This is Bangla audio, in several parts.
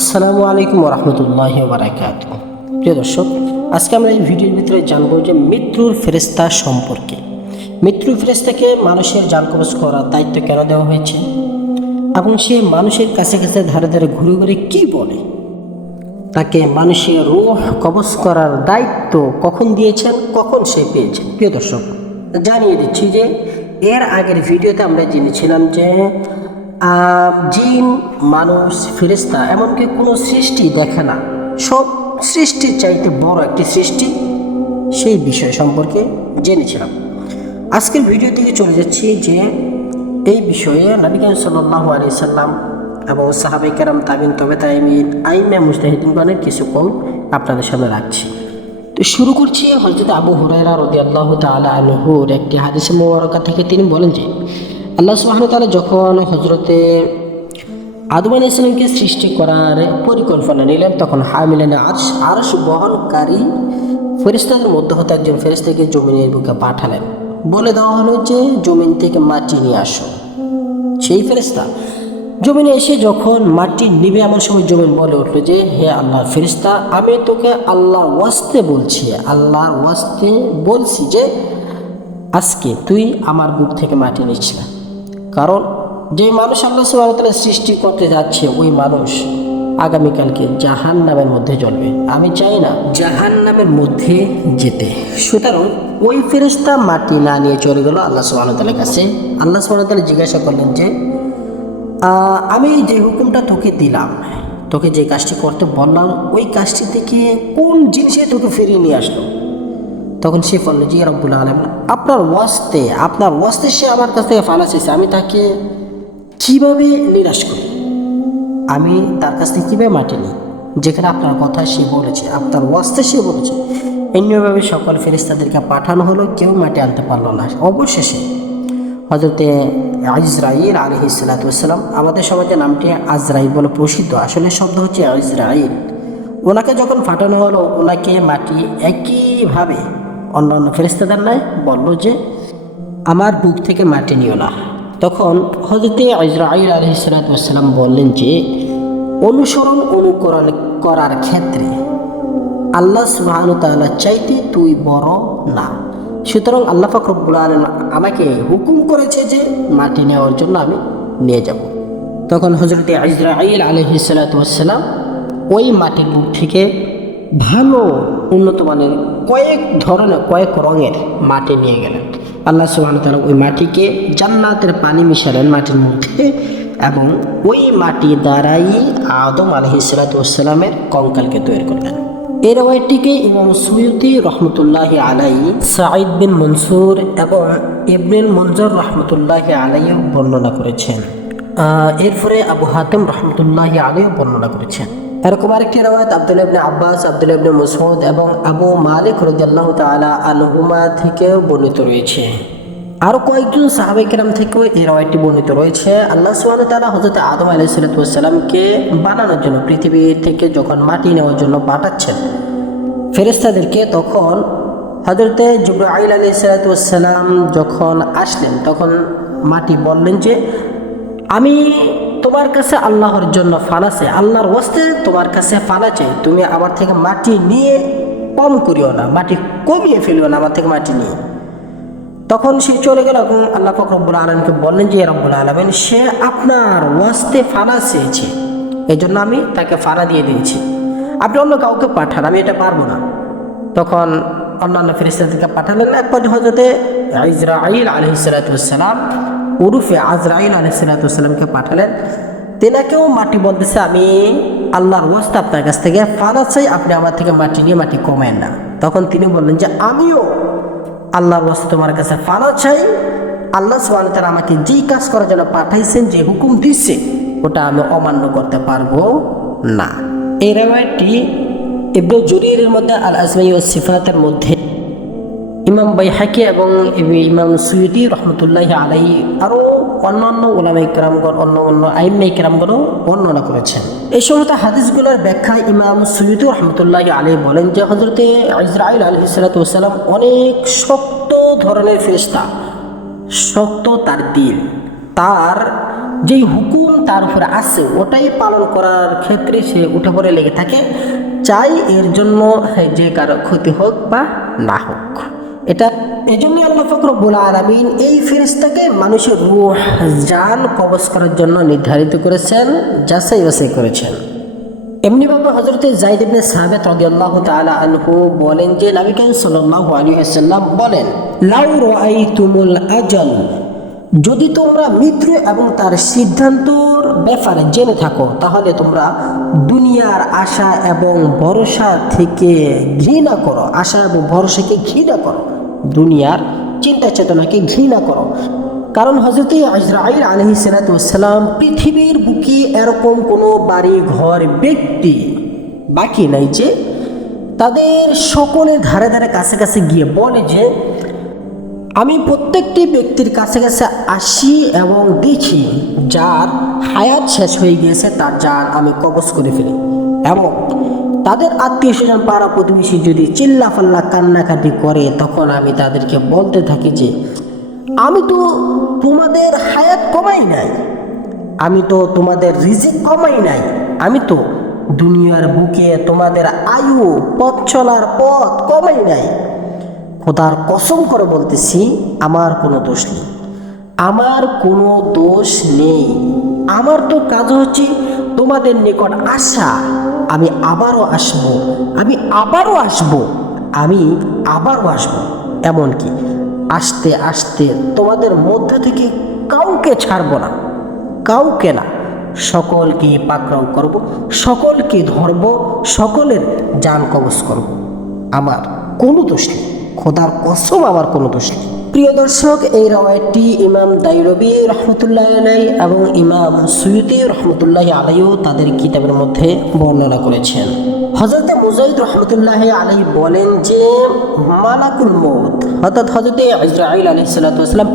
আসসালামু আলাইকুম রহমতুল্লাহি ওয়া বারাকাতুহু। প্রিয় দর্শক, আজকে আমরা এই ভিডিওর ভিতরে জানবো যে মৃত্যুর ফেরেশতা সম্পর্কে। মৃত্যুর ফেরেশতাকে মানুষের জান কবজ করার দায়িত্ব কেন দেওয়া হয়েছে এবং সে মানুষের কাছে কাছে ধারে ধারে ঘুরে ঘুরে কি বলে, তাকে মানুষের রূহ কবজ করার দায়িত্ব কখন দিয়েছেন, কখন সে পেয়েছেন। প্রিয় দর্শক, জানিয়ে দিচ্ছি যে এর আগের ভিডিওতে আমরা জেনেছিলাম যে জিন, মানুষ, ফেরেশতা এমনকি কোনো সৃষ্টি দেখে না, সব সৃষ্টির চাইতে বড় একটি সৃষ্টি, সেই বিষয় সম্পর্কে জেনেছিলাম। আজকের ভিডিও থেকে চলে যাচ্ছি যে এই বিষয়ে নবী করিম সাল্লাল্লাহু আলাইহি সাল্লাম এবং সাহাবায়ে কেরাম, তাবিন, তবে তাবিন, আইম্মা মুজতাহিদিনগণের কিছু কৌল আপনাদের সামনে রাখছি। তো শুরু করছি হযরত আবু হুরায়রা রাদিয়াল্লাহু তাআলা আনহুর একটি হাদিসে মুবারাকা থেকে। তিনি বলেন যে আল্লাহ সুবহানাহু ওয়া তাআলা যখন হযরতে আদম আলাইহিস সালামকে সৃষ্টি করার পরিকল্পনা নিলেন, তখন হামিলানে আরশ বহনকারী ফেরেশতাদের মধ্যে হতে একজন ফেরেশতাকে জমিনের বুকে পাঠালেন। বলে দেওয়া হলো যে জমিন থেকে মাটি নিয়ে আসো। সেই ফেরেশতা জমিনে এসে যখন মাটি নিবে এমন সময় জমিন বলে উঠলো যে, হে আল্লাহর ফেরেশতা, আমি তোকে আল্লাহর ওয়াস্তে বলছি, আল্লাহর ওয়াস্তে বলছি যে আজকে তুই আমার বুক থেকে মাটি নিচ্ছি না। কারণ যে মানুষ আল্লাহ সুবহানাহু ওয়া তাআলা সৃষ্টি করতে যাচ্ছে, ওই মানুষ আগামীকালকে জাহান্নামের মধ্যে জ্বলবে। আমি চাই না জাহান্নামের মধ্যে যেতে। সুতরাং ওই ফেরেশতা মাটি না নিয়ে চলে গেল আল্লাহ সুবহানাহু ওয়া তাআলার কাছে। আল্লাহ সুবহানাহু ওয়া তাআলা জিজ্ঞাসা করলেন যে আমি যে হুকুমটা তোকে দিলাম, তোকে যে কাজটি করতে বললাম, ওই কাজটি থেকে কোন জিনিসে তোকে ফিরিয়ে নিয়ে আসলো? তখন সে বলল যে রব্বুল আলামিন, আপনার ওয়াস্তে সে আমার কাছ থেকে ফালা চেয়েছে, আমি তাকে কিভাবে নিরাশ করি, আমি তার কাছ থেকে কীভাবে মাটি নিই, যেখানে আপনার কথা সে বলেছে, আপনার ওয়াস্তে সে বলেছে। এমনিভাবে সকল ফেরেশতাদেরকে পাঠানো হলো, কেউ মাটি আনতে পারলো না। অবশেষে হযরতে আজরাইল আলাইহিস সালাতু ওয়াস সালাম, আমাদের সমাজে নামটি আজরাইল বলে প্রসিদ্ধ, আসলে শব্দ হচ্ছে আজরাইল। ওনাকে যখন পাঠানো হলো, ওনাকে মাটি একইভাবে অন্যান্য ফেরেশতাদের নয় বলল যে আমার বুক থেকে মাটি নিও না। তখন হযরতে আজরাইল আলাইহিস সালাতু ওয়াস সালাম বললেন যে অনুকরণ করার ক্ষেত্রে আল্লাহ সুবহানাহু ওয়া তাআলা চাইতে তুই বড় না। সুতরাং আল্লাহ পাক রব্বুল আলামিন আমাকে হুকুম করেছে যে মাটি নেওয়ার জন্য আমি নিয়ে যাব। তখন হযরতে আজরাইল আলাইহিস সালাতু ওয়াস সালাম ওই মাটির বুক থেকে ভালো উন্নত মানের কয়েক রঙের মাটি নিয়ে গেলেন। আল্লাহ সুবহানাহু ওয়া তাআলা ওই মাটিকে জান্নাতের পানি মিশালেন মাটির মধ্যে, এবং ওই মাটি দ্বারাই আদম আলাইহিস সালাতু ওয়াস সালামের কঙ্কালকে তৈরি করলেন। এই রওয়ায়াতটিকে ইমাম সুয়ুতি রহমতুল্লাহি আলাইহি, সাঈদ বিন মনসুর এবং ইবনুল মুনজির রহমতুল্লাহি আলাইহি বর্ণনা করেছেন। এরপরে আবু হাতিম রহমতুল্লাহি আলাইহি বর্ণনা করেছেন। এরকম আরেকটি রওয়ায়াত আব্দুল্লাহ ইবনে আব্বাস, আব্দুল্লাহ ইবনে মাসউদ এবং আবু মালিক রাদিয়াল্লাহু তাআলা আনহুমা থেকেও বর্ণিত রয়েছে। আরও কয়েকজন সাহাবায়ে কেরাম থেকেও এই রওয়ায়াতটি বর্ণিত রয়েছে। আল্লাহ সুবহানাহু ওয়া তাআলা হযরত আদম আলাইহিস সালাতু ওয়াস সালামকে বানানোর জন্য, পৃথিবী থেকে যখন মাটি নেওয়ার জন্য পাঠাচ্ছেন ফেরেশতাদেরকে, তখন হযরতে জিবরাইল আলাইহিস সালাতু ওয়াস সালাম যখন আসলেন, তখন মাটি বললেন যে আমি তোমার কাছে আল্লাহর জন্য ফানা চাই, আল্লাহর ওয়াস্তে তোমার কাছে ফানা চাই, তুমি আমার থেকে মাটি নিয়ে কম করিও না, মাটি কমিয়ে ফেলিও না আমার থেকে মাটি নিয়ে। তখন সে চলে গেল এবং আল্লাহ পাক রব্বুল আলামিনকে বললেন যে রব্বুল আলামিন, সে আপনার ওয়াস্তে ফানা চেয়েছে, এই জন্য আমি তাকে ফানা দিয়ে দিয়েছি, আপনি অন্য কাউকে পাঠান, আমি এটা পারবো না। তখন অন্যান্য ফেরেশতাদেরকে পাঠালেন। এক পর্যায়ে হযরতে আজরাইল আলাইহিস সালাতু ওয়াস সালাম উরুফে আজরাইল আলাইহিস সালাতু ওয়াস সালামকে পাঠালেন। তেনাকেও মাটি বলতেছে, আমি আল্লাহর ওয়াস্তে আপনার কাছ থেকে ফানা চাই, আপনি আমার থেকে মাটি নিয়ে মাটি কমেন না। তখন তিনি বললেন যে আমিও আল্লাহর ওয়াস্তে তোমার কাছে ফানা চাই, আল্লাহ সুবহানাহু ওয়া তাআলা আমাকে যেই কাজ করার জন্য পাঠাইছেন, যে হুকুম দিচ্ছে, ওটা আমি অমান্য করতে পারবো না। এই রওয়ায়াতটি ইবনে জুরীরের মধ্যে আল আসমাই ওয়াস সিফাতের মধ্যে ইমাম বাইহাকি এবং ইমাম সুয়ুতি রহমতুল্লাহি আলাইহি আরও অন্যান্য উলামায়ে কেরামগণ, অন্য আইম্মায়ে কেরামগণও বর্ণনা করেছেন। এই সমস্ত হাদিসগুলোর ব্যাখ্যায় ইমাম সুয়ুতি রহমতুল্লাহি আলাইহি বলেন যে হযরতে আজরাইল আলাইহিস সালাতু ওয়াস সালাম অনেক শক্ত ধরনের ফেরেশতা, শক্ত তার দিল, তার যেই হুকুম তার উপরে আছে ওটাই পালন করার ক্ষেত্রে সে উঠে পড়ে লেগে থাকে, চাই এর জন্য যে কারো ক্ষতি হোক বা না হোক। এটা এজন্য আল্লাহ পাক রব্বুল আলামিন এই ফেরেশতাকে মানুষের রূহ জান কবজ করার জন্য নির্ধারিত করেছেন, যাচাই বাছাই করেছেন। এমনিভাবে হযরতে যায়েদ ইবনে সাবিত রাদিয়াল্লাহু তাআলা আনহু বলেন যে নবী করিম সাল্লাল্লাহু আলাইহি ওয়াসাল্লাম বলেন, লাউ রাআইতুমুল আজাল, যদি তোমরা মৃত্যু এবং তার সিদ্ধান্তর ব্যাপারে জেনে থাকো তাহলে তোমরা দুনিয়ার আশা এবং ভরসা থেকে ঘৃণা করো, আশা এবং ভরসাকে ঘৃণা করো, দুনিয়ার চিন্তা চেতনাকে ঘৃণা করো। কারণ হযরত ইসরাঈল আলাইহিস সালাম পৃথিবীর বুকে এরকম কোনো বাড়ি ঘর ব্যক্তি বাকি নাই যে তাদের সকলের ধারে ধারে কাছে কাছে গিয়ে বলে যে আমি প্রত্যেকটি ব্যক্তির কাছে কাছে আসি এবং দেখি যার হায়াত শেষ হয়ে গিয়েছে তার জান আমি কবজ করে ফেলি, এবং তাদের আত্মীয় স্বজন পাড়া প্রতিবেশী যদি চিল্লাফাল্লা কান্নাকাটি করে তখন আমি তাদেরকে বলতে থাকি যে আমি তো তোমাদের হায়াত কমাই নাই, আমি তো তোমাদের রিজিক কমাই নাই, আমি তো দুনিয়ার বুকে তোমাদের আয়ু পথ চলার পথ কমাই নাই। খোদার কসম করে বলতেছি আমার কোনো দোষ নেই, আমার কোনো দোষ নেই। আমার তো কাজ হচ্ছে তোমাদের নিকট আসা, আমি আবারও আসবো, আমি আবারও আসবো, আমি আবারও আসবো, এমনকি আসতে আসতে তোমাদের মধ্য থেকে কাউকে ছাড়বো না, কাউকে না, সকলকে পাকড়াও করব, সকলকে ধরব, সকলের জান কবজ করব। আমার কোনো দোষ নেই, খোদার কসম আমার কোনো দোষ নেই। প্রিয় দর্শক, এই রাওয়ায়াতটি ইমাম দাইলবী রহমতুল্লাহ আলাই এবং ইমাম সুয়ুতি রহমতুল্লাহ আলাইও তাদের কিতাবের মধ্যে বর্ণনা করেছেন। হযরত মুজাহিদ রহমতুল্লাহ আলাই বলেন যে মালাকুল মউত অর্থাৎ হযরত ইসরাঈল আলাইহিস সালাম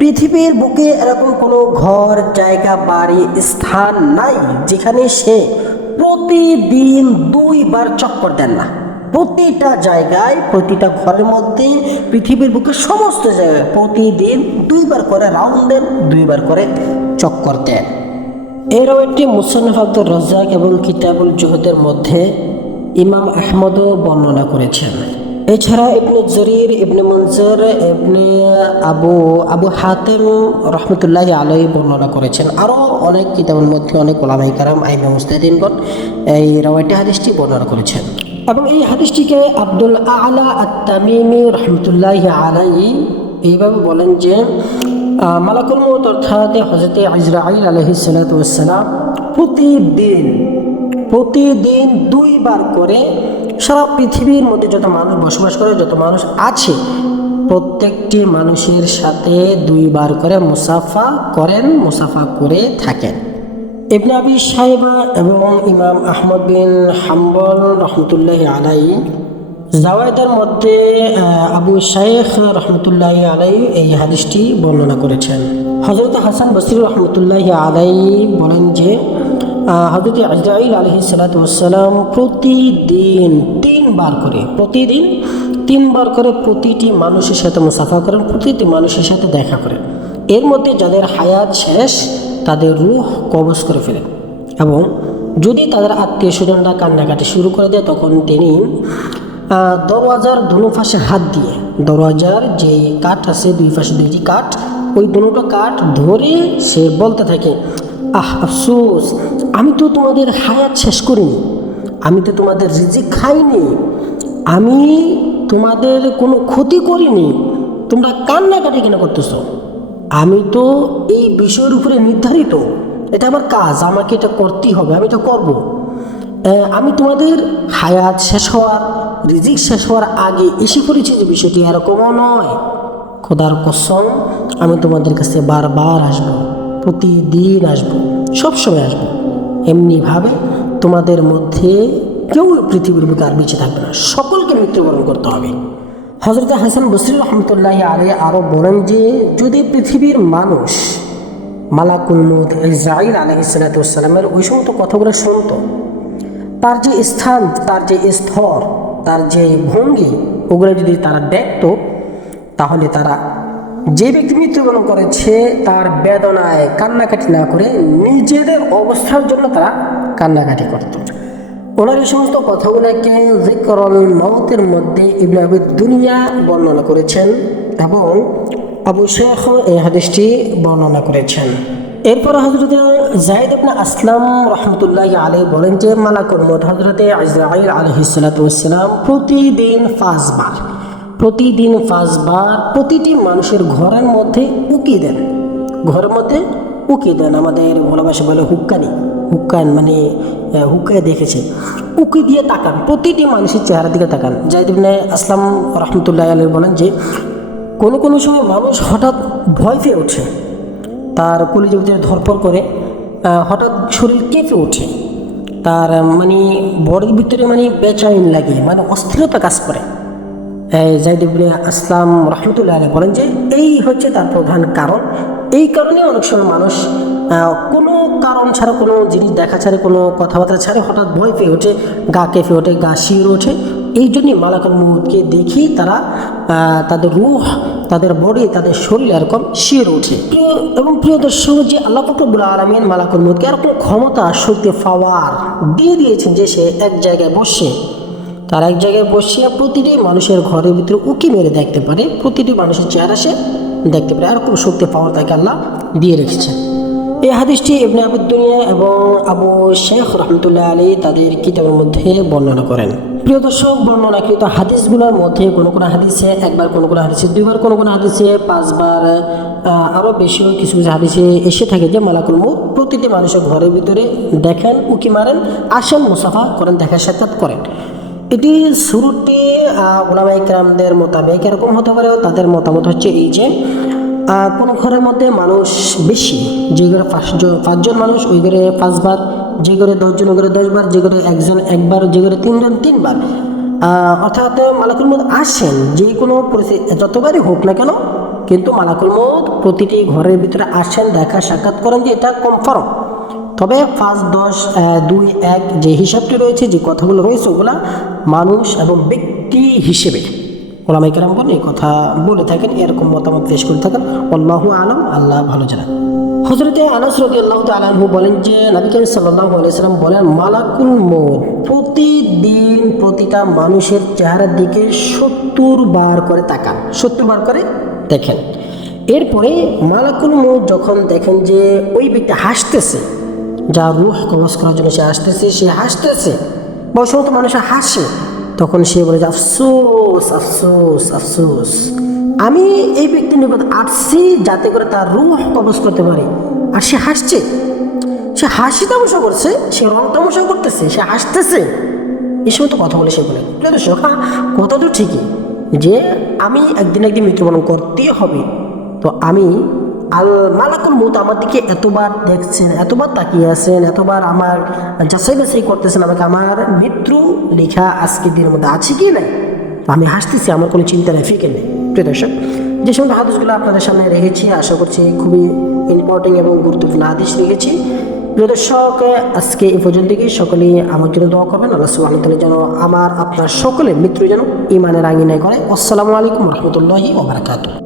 পৃথিবীর বুকে এরকম কোনো ঘর জায়গা বাড়ি স্থান নাই যেখানে সে প্রতিদিন 2 বার চক্কর দেন না। প্রতিটা জায়গায়, প্রতিটা ঘরের মধ্যে, পৃথিবীর বুকে সমস্ত জায়গায় প্রতিদিন 2 বার করে রাউন্ড দেন, 2 বার করে চক্কর দেন। এই রাওয়ায়াতটি মুসান্নাফ আব্দুর রাজ্জাক এবং কিতাবুল জুহুদের মধ্যে ইমাম আহমদও বর্ণনা করেছেন। এছাড়া ইবনে জরির, ইবনে মুনজির, ইবনে আবু হাতিম রহমতুল্লাহ আলাইহি বর্ণনা করেছেন। আরও অনেক কিতাবের মধ্যে অনেক উলামায়ে কেরাম আইমে মুজতাহিদিনগণ এই রাওয়ায়াতটি হাদিসটি বর্ণনা করেছেন। এবং এই হাদিসটিকে আব্দুল আলা আত-তামিমি রহমতুল্লাহ আলাইহি এইভাবে বলেন যে মালাকুল মউত অর্থাৎ হযরত ইসরাঈল আলাইহিস সালাতু ওয়াস সালাম প্রতিদিন 2 বার করে সারা পৃথিবীর মধ্যে যত মানুষ বসবাস করে, যত মানুষ আছে, প্রত্যেকটি মানুষের সাথে 2 বার করে মুসাফা করে থাকেন। ইবনে আবি শাইবা এবং ইমাম আহমদ বিন হাম্বল রহমতুল্লাহ আলাইহি জাওয়ায়েদের মধ্যে আবু শাইখ রহমতুল্লাহ আলাইহি এই হাদিসটি বর্ণনা করেছেন। হযরত হাসান বসরি রহমতুল্লাহ আলাইহি বলেন যে হযরত ইসরাঈল আলাইহিস সালাতু ওয়াস সালাম প্রতিদিন 3 বার করে প্রতিটি মানুষের সাথে মুসাফা করেন, প্রতিটি মানুষের সাথে দেখা করেন। এর মধ্যে যাদের হায়াত শেষ তাদের রূহ কবজ করে ফেলেন, এবং যদি তাদের আত্মীয় স্বজনরা কান্নাকাটি শুরু করে দেয় তখন তিনি দরওয়াজার দুনো পাশে হাত দিয়ে, দরওয়াজার যে কাঠ আছে 2 পাশে 2টি কাঠ, ওই দুটো কাঠ ধরে সে বলতে থাকে, আফসোস, আমি তো তোমাদের হায়াত শেষ করিনি, আমি তো তোমাদের রিজিক খাইনি, আমি তোমাদের কোনো ক্ষতি করিনি, তোমরা কান্নাকাটি কেন করতেছো? আমি তো এই বিষয়ের উপরে নির্ধারিত, এটা আমার কাজ, আমাকে এটা করতেই হবে, আমি এটা করব। আমি তোমাদের হায়াত শেষ হওয়ার, রিজিক শেষ হওয়ার আগে এসে পড়েছি, যে বিষয়টি এরকমও নয়। খোদার কসম, আমি তোমাদের কাছে বারবার আসবো, প্রতিদিন আসবো, সবসময় আসবো। এমনিভাবে তোমাদের মধ্যে কেউ পৃথিবীর বুকে আর বেঁচে থাকবে না, সকলকে মৃত্যুবরণ করতে হবে। হযরত হাসান বসরি রহমতুল্লাহ আলাইহি আরও বলেন যে যদি পৃথিবীর মানুষ মালাকুল মউত ইসরাঈল আলাইহিস সালাতু ওয়াস সালামের ওই সমস্ত কথাগুলো শুনত, তার যে স্থান, তার যে স্তর, তার যে ভঙ্গি, ওগুলো যদি তারা দেখত তাহলে তারা যে ব্যক্তি মৃত্যুবরণ করেছে তার বেদনায় কান্নাকাটি না করে নিজেদের অবস্থার জন্য তারা কান্নাকাটি করত। ওনার এই সমস্ত কথাগুলোকে যিকরুল মাউতের মধ্যে ইবনে আবি দুনিয়া বর্ণনা করেছেন এবং আবু শাইখ এই হাদিসটি বর্ণনা করেছেন। এরপর হযরত যায়েদ ইবনে আসলাম রাহমাতুল্লাহি আলাইহি বলেন যে মালাকুল মউত হযরত আজরাইল আলাইহিস সালাতু ওয়াস সালাম প্রতিদিন 5 বার প্রতিটি মানুষের ঘরের মধ্যে উকি দেন, ঘরের মধ্যে উকি দেন। আমাদের বাংলা ভাষা বলে হুক্কান মানে হুক্কায় দেখেছে, উকি দিয়ে তাকান, প্রতিটি মানুষের চেহারার দিকে তাকান। যায়েদ ইবনে আসলাম রাহমাতুল্লাহি আলাইহি বলেন যে কোনো সময় মানুষ হঠাৎ ভয় পেয়ে ওঠে, তার কলিজার ভিতরে ধরপড় করে, হঠাৎ শরীর কেঁপে ওঠে, তার মানে বডির ভিতরে মানে বেচैन লাগে, মানে অস্থিরতা কাজ করে। যায়েদ ইবনে আসলাম রাহমাতুল্লাহি আলাইহি বলেন যে এই হচ্ছে তার প্রধান কারণ। এই কারণে অনেক সময় মানুষ কোনো কারণ ছাড়া, কোনো জিনিস দেখা ছাড়া, কোনো কথাবার্তা ছাড়া হঠাৎ ভয় পেয়ে ওঠে, গা কেঁপে ওঠে, গা শিউরে ওঠে। এই জন্যই মালাকুল মউতকে দেখি তারা তাদের রূহ, তাদের বডি, তাদের শরীর এরকম শিউরে ওঠে। এবং প্রিয় দর্শক, যে আল্লাহ রব্বুল আলামিন মালাকুল মউতকে এরকম ক্ষমতা, শক্তি, পাওয়ার দিয়ে দিয়েছেন যে সে এক জায়গায় বসে প্রতিটি মানুষের ঘরের ভিতরে উকি মেরে দেখতে পারে, প্রতিটি মানুষের চেহারা সে দেখতে পারে। এরকম শক্তি, পাওয়ার তাকে আল্লাহ দিয়ে রেখেছেন। এই হাদিসটি ইবনে আবি দুনিয়া এবং আবু শাইখ রাহমাতুল্লাহি আলাইহি তাদের কিতাবের মধ্যে বর্ণনা করেন। প্রিয় দর্শক, বর্ণনাকৃত হাদিসগুলোর মধ্যে কোনো হাদিসে একবার, কোনো হাদিসে দুইবার, কোনো হাদিসে 5 বার, আরও বেশিও কিছু হাদিসে এসে থাকে যে মালাকুল মউত প্রতিটি মানুষের ঘরের ভিতরে দেখেন, উকি মারেন, আসেন, মুসাফা করেন, দেখা সাক্ষাৎ করেন। এটি শুরুটি উলামায়ে কেরামদের মোতাবেক এরকম হতে পারে। তাদের মতামত হচ্ছে এই যে কোনো ঘরের মধ্যে মানুষ বেশি, যে ঘরে 5 জন মানুষ ওই ঘরে 5 বার, যে ঘরে 10 জন ওই ঘরে 10 বার, যে ঘরে 1 জন 1 বার, যে ঘরে 3 জন 3 বার। অর্থাৎ মালাকুল মউত আসেন যে কোনো পরিস্থিতি, যতবারই হোক না কেন, কিন্তু মালাকুল মউত প্রতিটি ঘরের ভিতরে আসেন, দেখা সাক্ষাৎ করেন, যে এটা কনফার্ম। তবে 5, 10, 2, 1 যে হিসাবটি রয়েছে, যে কথাগুলো রয়েছে, ওগুলা মানুষ এবং ব্যক্তি হিসেবে উলামায়ে কেরামগণ এই কথা বলে থাকেন, এরকম মতামত পেশ করে থাকেন। আল্লাহু আলাম, আল্লাহ ভালো জানেন। হযরত আনাস রাদিয়াল্লাহু তাআলা আনহু বলেন যে নবী করিম সাল্লাল্লাহু আলাইহি ওয়াসাল্লাম বলেন মালাকুল মউত প্রতিদিন প্রতিটা মানুষের চেহারার দিকে 70 বার করে তাকান, 70 বার করে দেখেন। এরপরে মালাকুল মউত যখন দেখেন যে ওই ব্যক্তি হাসতেছে, যার রূহ কবজ করার জন্য সে হাসতেছে, বয়সত মানুষ হাসে, তখন সে বলে যে আফসোস আফসোস আফসোস, আমি এই ব্যক্তির নিকট আসছি যাতে করে তার রূহ কবজ করতে পারি। আর সে হাসছে, সে হাসি তামাশা করছে, সে রং তামাশা করতেছে, সে হাসতেছে, এই সময় তো কথা বলে সে বলে কথা তো ঠিকই যে আমি একদিন মৃত্যুবরণ করতেই হবে। তো আমি মালাকুল মউত আমার দিকে এতবার দেখছেন, এতবার তাকিয়ে আছেন, এতবার আমার যাচাই বাছাই করতেছেন আমাকে, আমার মৃত্যু লেখা আজকের দিনের মধ্যে আছে কি নাই, আমি হাসতেছি, আমার কোনো চিন্তা নেই, ফিকে নেই। প্রিয় দর্শক, যে সমস্ত হাদিসগুলো আপনাদের সামনে রেখেছি, আশা করছি খুবই ইম্পর্টেন্ট এবং গুরুত্বপূর্ণ হাদিস রেখেছি। প্রিয় দর্শক, আজকে এই পর্যন্ত থেকে সকলেই আমার জন্য দোয়া করবেন, আল্লাহ সুবহানাহু ওয়া তাআলা যেন আপনার সকলে মৃত্যু যেন ঈমানের আঙিনায় করে। আসসালামু আলাইকুম ওয়া রাহমাতুল্লাহি ওয়া বারাকাতুহু।